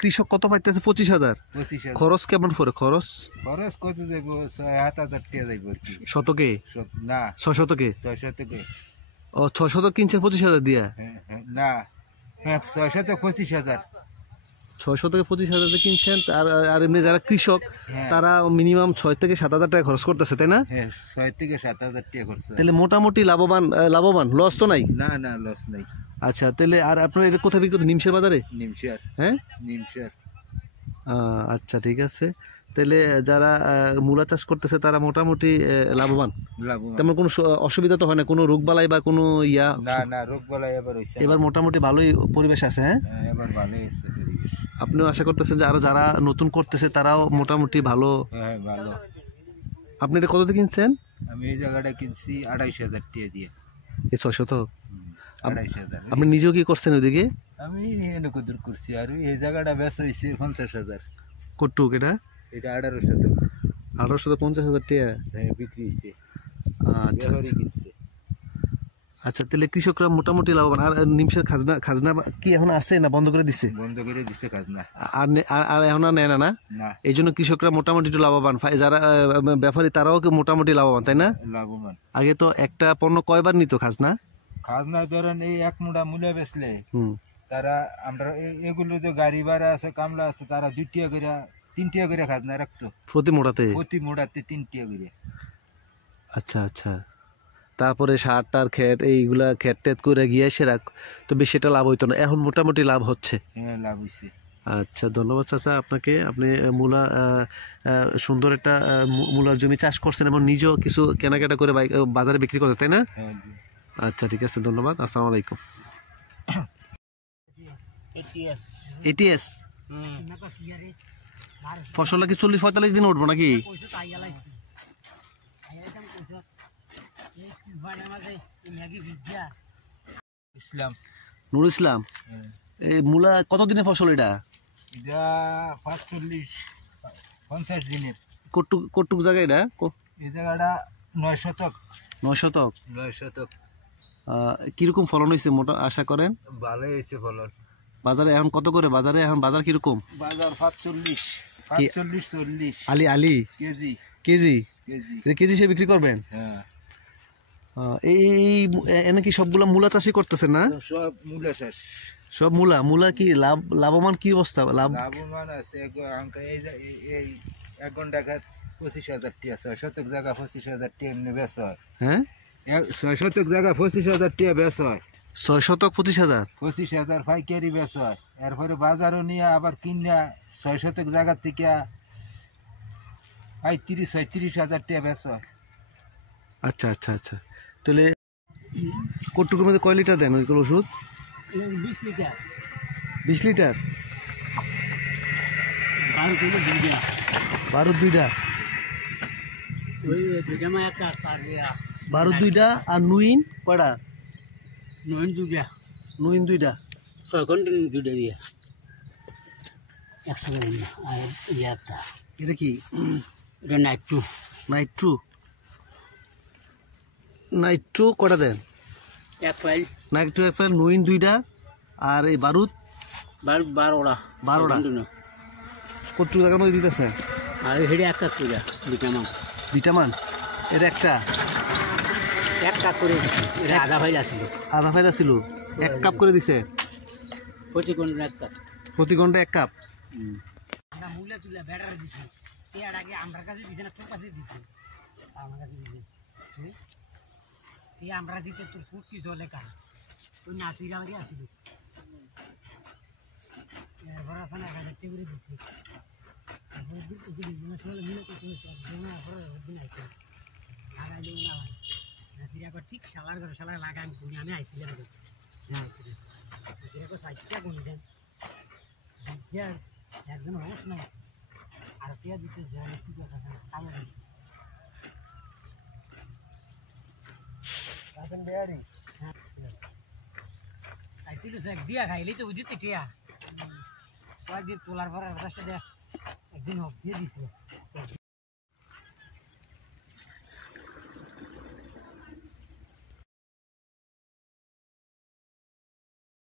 কৃষক কত পাইতেছে? 25,000। খরচ কেমন পড়ে? খরচ কত যাইব? 6,000 টাকা যাইব আর কি। শতকে না, 6 শতকে। 6 শতকে। ও 6 শতক কিনছেন 25,000 দিয়া? না, 6 শতক 25,000। 6 শতকে 25,000 দিয়ে কিনছেন। আর এমনি যারা কৃষক তারা মিনিমাম 6 থেকে 7,000 টাকা খরচ করতেছে, তাই না? হ্যাঁ, 6 থেকে 7,000 টাকা খরচ। তাহলে মোটামুটি লাভবান, লস তো নাই? না না, লস নাই। আচ্ছা, তাহলে আর আপনার এটা কোথায় বিক্রি করতে? নিমশের বাজারে? নিমশের। হ্যাঁ, নিমশের। আচ্ছা, ঠিক আছে। তাহলে যারা মূলা চাষ করতেছে তারা মোটামুটি লাভবান। তেমন কোনো অসুবিধা তো হয় না, কোনো রোগবালাই বা কোনো ইয়া? না না, রোগবালাই এবার মোটামুটি ভালোই পরিবেশ আছে। হ্যাঁ, এবার ভালোই আছে পরিবেশ। আপনিও আশা করতেছেন যে আরো যারা নতুন করতেছে তারাও মোটামুটি ভালো? হ্যাঁ, ভালো। আপনি এটা কততে কিনছেন? আমি এই জায়গাটা কিনছি 28,000 টাকা দিয়ে। এই 6 শতক? 28,000। আপনি নিজেও কি করছেন ওইদিকে? আমি এনে কদর করছি। আর এই জায়গাটা বেচা হয়েছে 50,000। কটুক এটা? এটা 18 শতক। 1850,000 টাকা বিক্রি হয়েছে। আচ্ছা আচ্ছা, তাহলে কৃষকরা মোটামুটি লাভবান। আর নিমশের খাজনা কি এখন আছে না বন্ধ করে দিচ্ছে? বন্ধ করে দিচ্ছে খাজনা। আর এখন আর নেয় না? এই জন্য কৃষকরা মোটামুটি একটু লাভবান। যারা ব্যাপারী তারাও মোটামুটি লাভবান, তাই না? লাভবান। আগে তো একটা পণ্য কয়বার নিত খাজনা? খাজনা ধরেন এই এক মুঠা মূলা বেচলে তারা, আমরা এগুলো যে গাড়ি ভাড়া আছে, কামলা আছে, তারা 2 টাকা করে 3 টাকা করে খাজনা রাখতো প্রতি মোড়াতে 3 টাকা করে। আচ্ছা আচ্ছা, তারপরে সার টার খেট এইগুলা খেট টেট করে গিয়ে এসে রাখ, তো বেশি এটা লাভ হইতো না। এখন মোটামুটি লাভ হচ্ছে? হ্যাঁ, লাভ হচ্ছে। আচ্ছা, ধন্যবাদ চাচা আপনাকে। আপনি মূলা সুন্দর একটা মূলার জমি চাষ করছেন এবং নিজেও কিছু কেনাকাটা করে বাজারে বিক্রি করছেন, তাই না? আচ্ছা, ঠিক আছে, ধন্যবাদ। আসসালামু আলাইকুম। এটিএস ফসলটা কি 40-45 দিন উঠবো নাকি? নুর ইসলাম, এই মূলা কতদিনের ফসল? এটা 50 দিনের। কটুক জায়গা এটা? এই জায়গাটা 9 শতক। 9 শতক? 9 শতক। কিরকম ফলন হয়েছে মোটা আশা করেন? ভালোই হয়েছে ফলন। বাজারে এখন কত করে? বাজার কিরকম? বাজার 45, 40 আলি কেজি। কেজি কেজি সে বিক্রি করবেন? হ্যাঁ। এই এনে কি সবগুলা মূলা চাষই করতেছেন না? সব মূলা চাষ। সব মূলা কি লাভবান? কি অবস্থা? লাভবান আছে। এই 1 ঘন্টা 25,000 টাকা। 6 শতক জায়গা 25,000 টাকা এমনি বেচা হয়। হ্যাঁ, 6 শতক জায়গা 25,000 টাকা বেচা হয়। 6 শতক 25,000? 25,000 পাইকারি বেচা হয়। এরপরে বাজারও নিয়ে আবার কিনা 6 শতক জায়গা থেকে 35-36,000 টাকা বেচা হয়। আচ্ছা আচ্ছা আচ্ছা, তাহলে কটুকের মধ্যে কয় লিটার দেন ওইগুলো ওষুধ? 20 লিটার। 20 লিটার? 12 দুইটা? 12 দুইটা। আর নুইন কয়টা? নুইন দুইটা। 6 ঘন্টা দুইটা দিয়ে 100 গ্রাম। আর একটা এটা কি? এটা নাইট্রো কটা দেন? 1 ফাইল। নাইট্রো 1 ফাইল, নুইন 2টা, আর এই বারুদ 12টা। কত জায়গার মধ্যে দিতেছে? আর হেডে একটা করে ভিটামিন এর একটা করে দিছে। এটা আধা ফাইল আছিল। 1 কাপ করে দিছে প্রতি ঘন্টা 1 কাপ। প্রতি ঘন্টা 1 কাপ? আমরা মূলে তুলে ব্যাটারি দিছি। এর আগে আমরা কাছে দিছে না, তোর কাছে দিছে। আমার কাছে দিছে। এই আমরা দিতে তোর ফুট কি জলে কা ওই নাতিরা বাড়ি আছিল। এরপর আপনার 1000 টাকা করে দিছি। ঠিক সালার ঘরে সালার লাগাই আমি আইছিলাম। একজন হোস নাই আর পেঁয়া দিতে আইছিল দিয়া খাইলেই তো বুঝতে টিয়া কয়েকদিন তোলার পর একদিন হোক দিয়ে দিছিল।